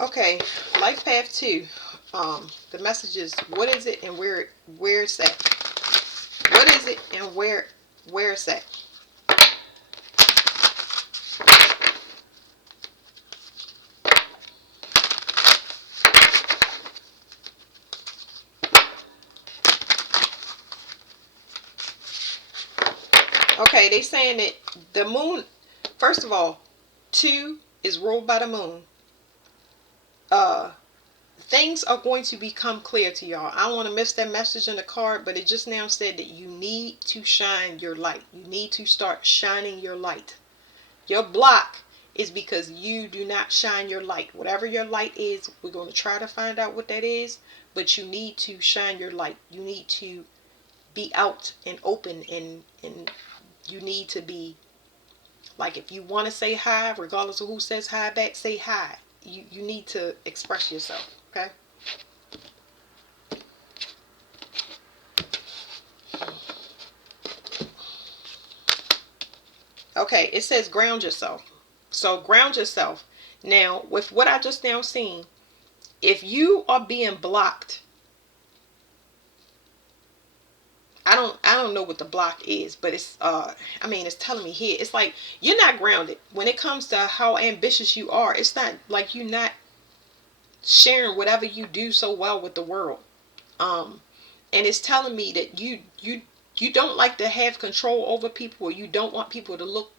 Okay, life path 2. The message is, what is it and where it's at? What is it and where it's at? Okay, they saying that the moon, first of all, 2 is ruled by the moon. Uh Things are going to become clear to y'all. I don't want to miss that message in the card, but it just now said that you need to shine your light. You need to start shining your light. Your block is because you do not shine your light. Whatever your light is, we're going to try to find out what that is, but you need to shine your light. You need to be out and open, and you need to be, like, if you want to say hi, regardless of who says hi back, say hi. You need to express yourself, okay? Okay, it says ground yourself. So ground yourself. Now, with what I just now seen, if you are being blocked, I don't know what the block is, but it's I mean, it's telling me here, it's like you're not grounded. When it comes to how ambitious you are, it's not like you're not sharing whatever you do so well with the world. Um and it's telling me that you don't like to have control over people, or you don't want people to look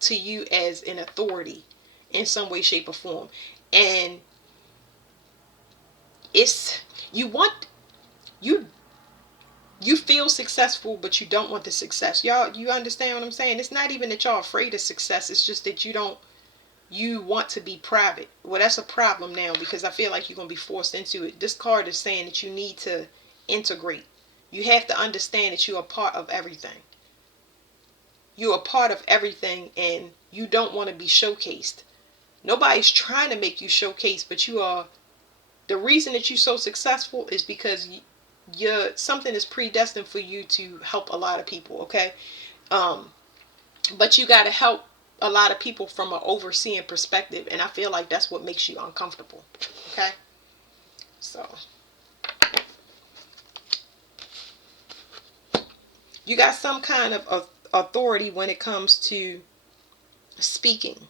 to you as an authority in some way, shape, or form. And it's, you want, you you feel successful, but you don't want the success. Y'all, you understand what I'm saying? It's not even that y'all afraid of success. It's just that you want to be private. Well, that's a problem now, because I feel like you're going to be forced into it. This card is saying that you need to integrate. You have to understand that you're a part of everything. You're a part of everything, and you don't want to be showcased. Nobody's trying to make you showcase, but you are. The reason that you're so successful is because you're, something is predestined for you to help a lot of people, okay? Um, but you got to help a lot of people from an overseeing perspective, and I feel like that's what makes you uncomfortable, okay? So you got some kind of authority when it comes to speaking.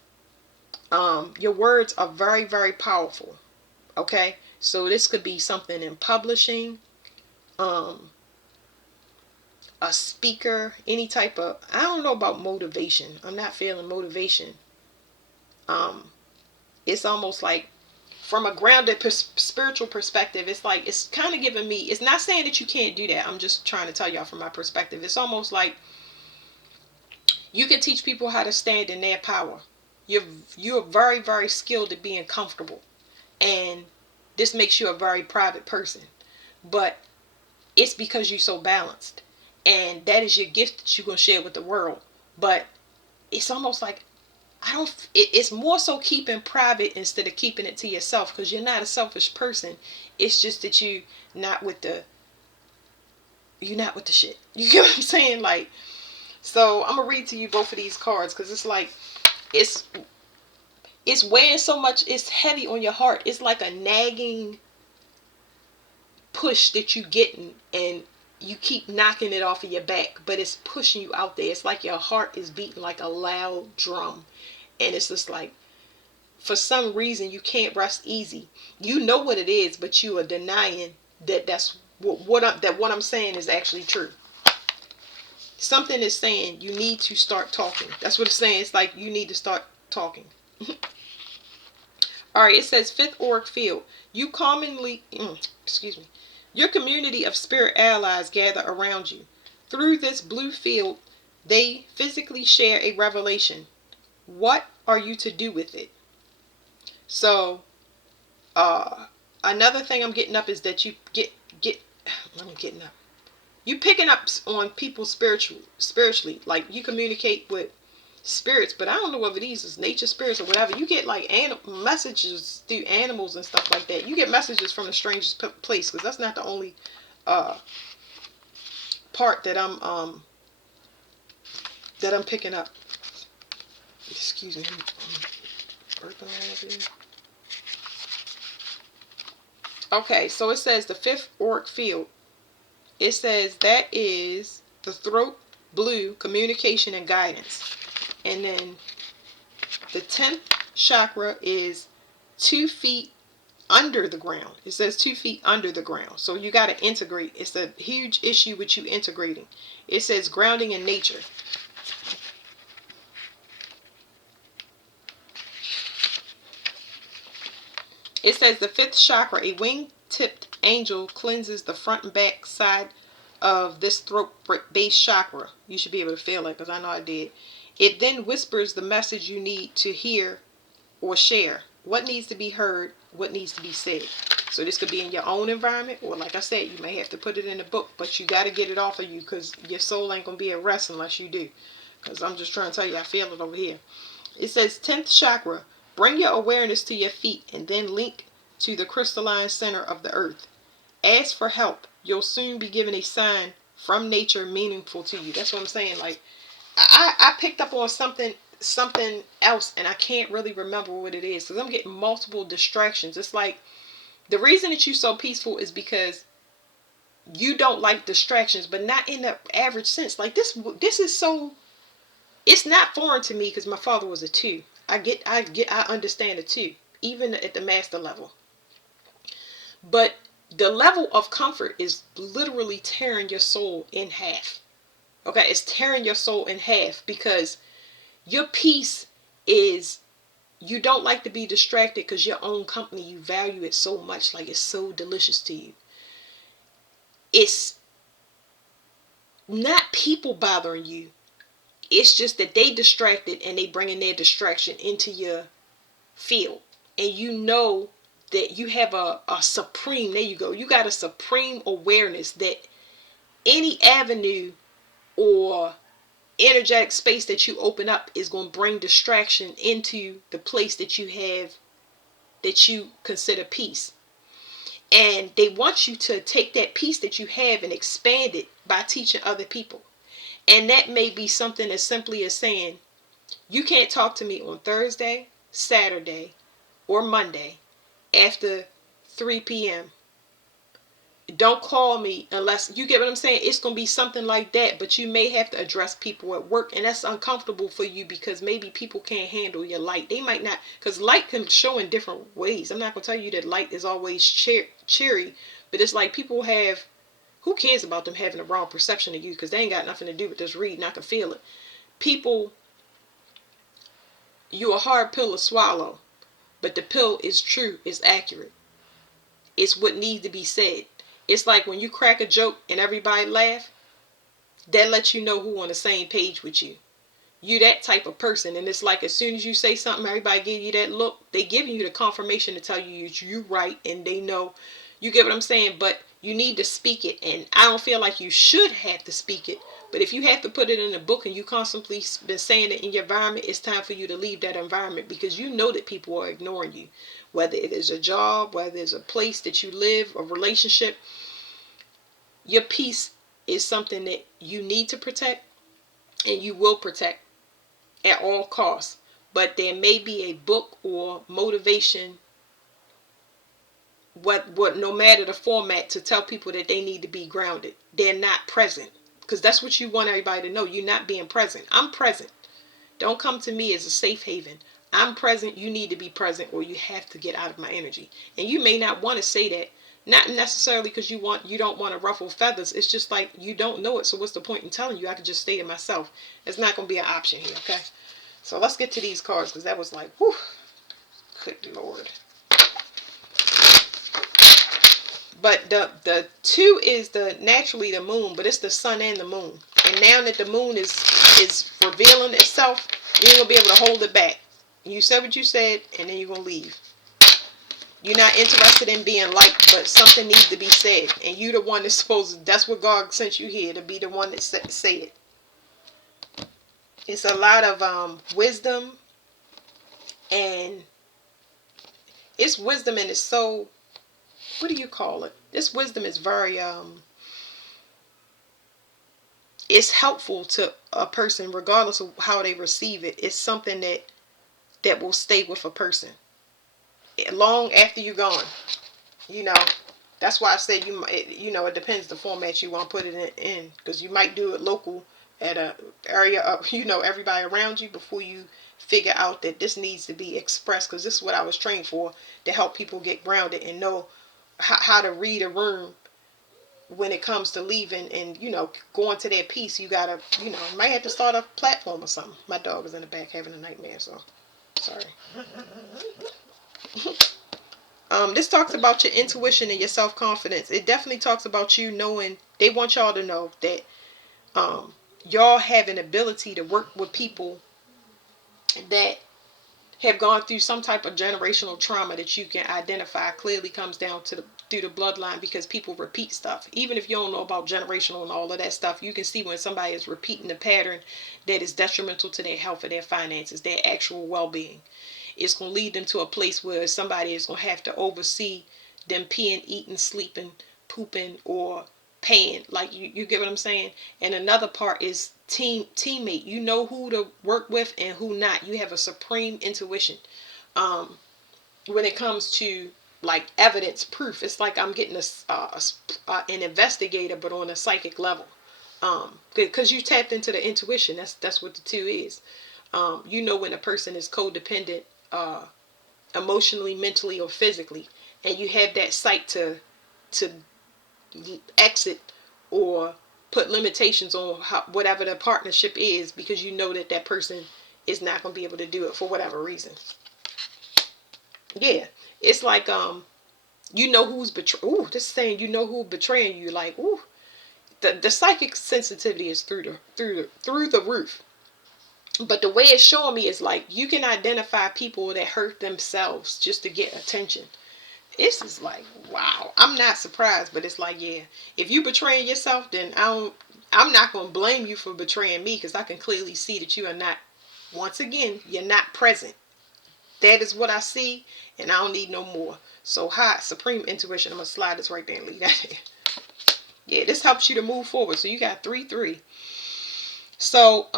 Your words are very, very powerful, okay? So this could be something in publishing, um, a speaker, any type of, I don't know about motivation. I'm not feeling motivation. Um, it's almost like, from a grounded spiritual perspective, it's like, it's kind of giving me, it's not saying that you can't do that. I'm just trying to tell y'all from my perspective. It's almost like you can teach people how to stand in their power. You're, you're very, very skilled at being comfortable. And this makes you a very private person. But it's because you're so balanced. And that is your gift that you're going to share with the world. But it's almost like, I don't, it's more so keeping private instead of keeping it to yourself, because you're not a selfish person. It's just that not with the you're not with the shit. You get what I'm saying? Like, so I'm gonna read to you both of these cards, because it's like, it's it's weighing so much, it's heavy on your heart. It's like a nagging push that you getting, and you keep knocking it off of your back, but it's pushing you out there. It's like your heart is beating like a loud drum, and it's just like, for some reason you can't rest easy. You know what it is, but you are denying that that's what I'm saying is actually true. Something is saying you need to start talking. That's what it's saying. It's like you need to start talking. All right, it says fifth auric field. You commonly, excuse me, your community of spirit allies gather around you. Through this blue field, they physically share a revelation. What are you to do with it? So, another thing I'm getting up is that you get. I'm getting up. You picking up on people spiritually. Like, you communicate with spirits, but I don't know whether these is nature spirits or whatever. You get like messages through animals and stuff like that. You get messages from the strangest place, because that's not the only uh part that I'm picking up. Excuse me, I'm burping all over here. Okay, so it says the fifth auric field. It says that is the throat, blue, communication, and guidance. And then the 10th chakra is 2 feet under the ground. It says 2 feet under the ground. So you got to integrate. It's a huge issue with you integrating. It says grounding in nature. It says the fifth chakra, a wing-tipped angel cleanses the front and back side of this throat base chakra. You should be able to feel it because I know I did. It then whispers the message you need to hear or share. What needs to be heard, what needs to be said. So this could be in your own environment, or like I said, you may have to put it in a book, but you got to get it off of you because your soul ain't going to be at rest unless you do. Because I'm just trying to tell you, I feel it over here. It says 10th chakra, bring your awareness to your feet and then link to the crystalline center of the earth. Ask for help. You'll soon be given a sign from nature meaningful to you. That's what I'm saying. Like, I picked up on something else and I can't really remember what it is because I'm getting multiple distractions. It's like the reason that you're so peaceful is because you don't like distractions, but not in the average sense. Like this is so, it's not foreign to me because my father was a 2. I understand a 2 even at the master level. But the level of comfort is literally tearing your soul in half. Okay, it's tearing your soul in half because your peace is, you don't like to be distracted because your own company, you value it so much, like it's so delicious to you. It's not people bothering you. It's just that they distracted and they bringing their distraction into your field. And you know that you have a supreme, there you go, you got a supreme awareness that any avenue or energetic space that you open up is going to bring distraction into the place that you have, that you consider peace. And they want you to take that peace that you have and expand it by teaching other people. And that may be something as simply as saying, you can't talk to me on Thursday, Saturday, or Monday after 3 p.m. Don't call me unless, you get what I'm saying? It's going to be something like that, but you may have to address people at work, and that's uncomfortable for you because maybe people can't handle your light. They might not, because light can show in different ways. I'm not going to tell you that light is always cheery, but it's like people have, who cares about them having the wrong perception of you because they ain't got nothing to do with this reading. I can feel it. People, you a hard pill to swallow, but the pill is true, it's accurate. It's what needs to be said. It's like when you crack a joke and everybody laugh, that lets you know who on the same page with you. You that type of person, and it's like as soon as you say something, everybody give you that look. They giving you the confirmation to tell you you right, and they know. You get what I'm saying? But you need to speak it, and I don't feel like you should have to speak it. But if you have to put it in a book and you constantly been saying it in your environment, it's time for you to leave that environment because you know that people are ignoring you. Whether it is a job, whether it's a place that you live, a relationship, your peace is something that you need to protect and you will protect at all costs. But there may be a book or motivation, what no matter the format, to tell people that they need to be grounded. They're not present. Because that's what you want everybody to know. You're not being present. I'm present. Don't come to me as a safe haven. I'm present. You need to be present or you have to get out of my energy. And you may not want to say that. Not necessarily because you don't want to ruffle feathers. It's just like you don't know it. So what's the point in telling you? I could just stay to myself. It's not going to be an option here, okay? So let's get to these cards because that was like, whew, good Lord. But the 2 is naturally the moon, but it's the sun and the moon. And now that the moon is revealing itself, you ain't gonna be able to hold it back. You said what you said, and then you're gonna leave. You're not interested in being liked, but something needs to be said, and you the one that's supposed to. That's what God sent you here to be, the one that say it. It's a lot of wisdom, and it's wisdom, and it's so. What do you call it? This wisdom is very it's helpful to a person regardless of how they receive it. It's something that will stay with a person long after you're gone. You know, that's why I said it depends the format you want to put it in, because you might do it local at a area of, everybody around you before you figure out that this needs to be expressed, because this is what I was trained for, to help people get grounded and know how to read a room when it comes to leaving and going to that piece. You gotta might have to start a platform or something. My dog is in the back having a nightmare, so sorry. This talks about your intuition and your self-confidence. It definitely talks about you knowing. They want y'all to know that y'all have an ability to work with people that have gone through some type of generational trauma that you can identify. Clearly comes down to through the bloodline, because people repeat stuff. Even if you don't know about generational and all of that stuff, you can see when somebody is repeating the pattern that is detrimental to their health or their finances, their actual well-being. It's going to lead them to a place where somebody is going to have to oversee them peeing, eating, sleeping, pooping, or paying. Like, you get what I'm saying? And another part is teammate. You know who to work with and who not. You have a supreme intuition. When it comes to like evidence, proof, it's like I'm getting an investigator, but on a psychic level. Because you tapped into the intuition. That's what the two is. When a person is codependent, emotionally, mentally, or physically, and you have that sight to exit or put limitations on whatever the partnership is, because you know that person is not going to be able to do it for whatever reason. Yeah, it's like who's Ooh, this saying, who betraying you. Like, ooh, the psychic sensitivity is through the roof. But the way it's showing me is like you can identify people that hurt themselves just to get attention. It's just like, wow. I'm not surprised, but it's like, yeah, if you betraying yourself, then I'm not going to blame you for betraying me, because I can clearly see that you are not, once again, you're not present. That is what I see, and I don't need no more. So high, supreme intuition. I'm going to slide this right there and leave that there. Yeah, this helps you to move forward. So you got 3-3. So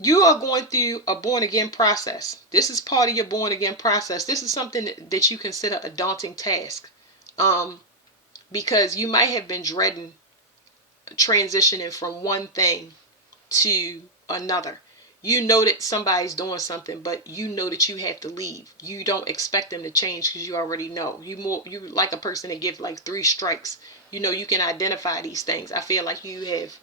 you are going through a born again process. This is part of your born again process. This is something that you consider a daunting task, because you might have been dreading transitioning from one thing to another. You know that somebody's doing something, but you know that you have to leave. You don't expect them to change, because you already know. You like a person that give like 3 strikes. You can identify these things. I feel like you've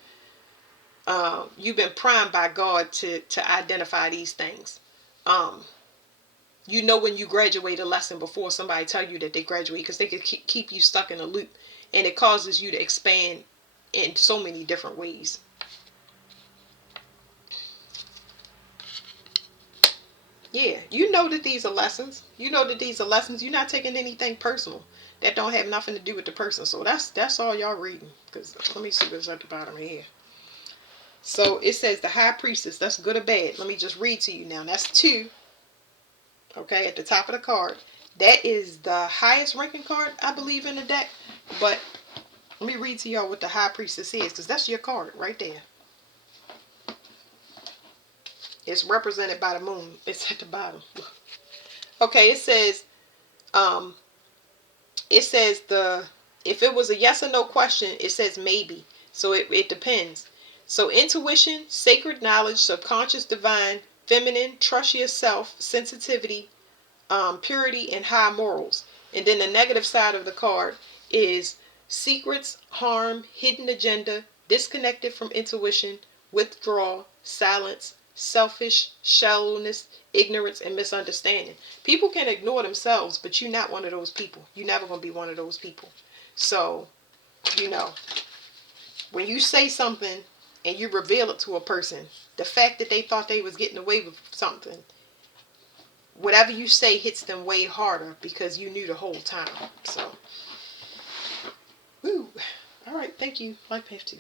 been primed by God to identify these things. When you graduate a lesson before somebody tell you that they graduate, because they could keep you stuck in a loop, and it causes you to expand in so many different ways. Yeah, that these are lessons. You're not taking anything personal that don't have nothing to do with the person. So that's all y'all reading. Because let me see what's at the bottom of here. So it says the high priestess. That's good or bad. Let me just read to you now. That's 2. Okay, at the top of the card. That is the highest ranking card, I believe, in the deck. But let me read to y'all what the high priestess is, because that's your card right there. It's represented by the moon. It's at the bottom. Okay, it says if it was a yes or no question, it says maybe. So it depends. So intuition, sacred knowledge, subconscious, divine, feminine, trust yourself, sensitivity, purity, and high morals. And then the negative side of the card is secrets, harm, hidden agenda, disconnected from intuition, withdrawal, silence, selfish, shallowness, ignorance, and misunderstanding. People can ignore themselves, but you're not one of those people. You're never going to be one of those people. So, when you say something and you reveal it to a person, the fact that they thought they was getting away with something, whatever you say hits them way harder, because you knew the whole time. So, woo. All right, thank you. Life path 2.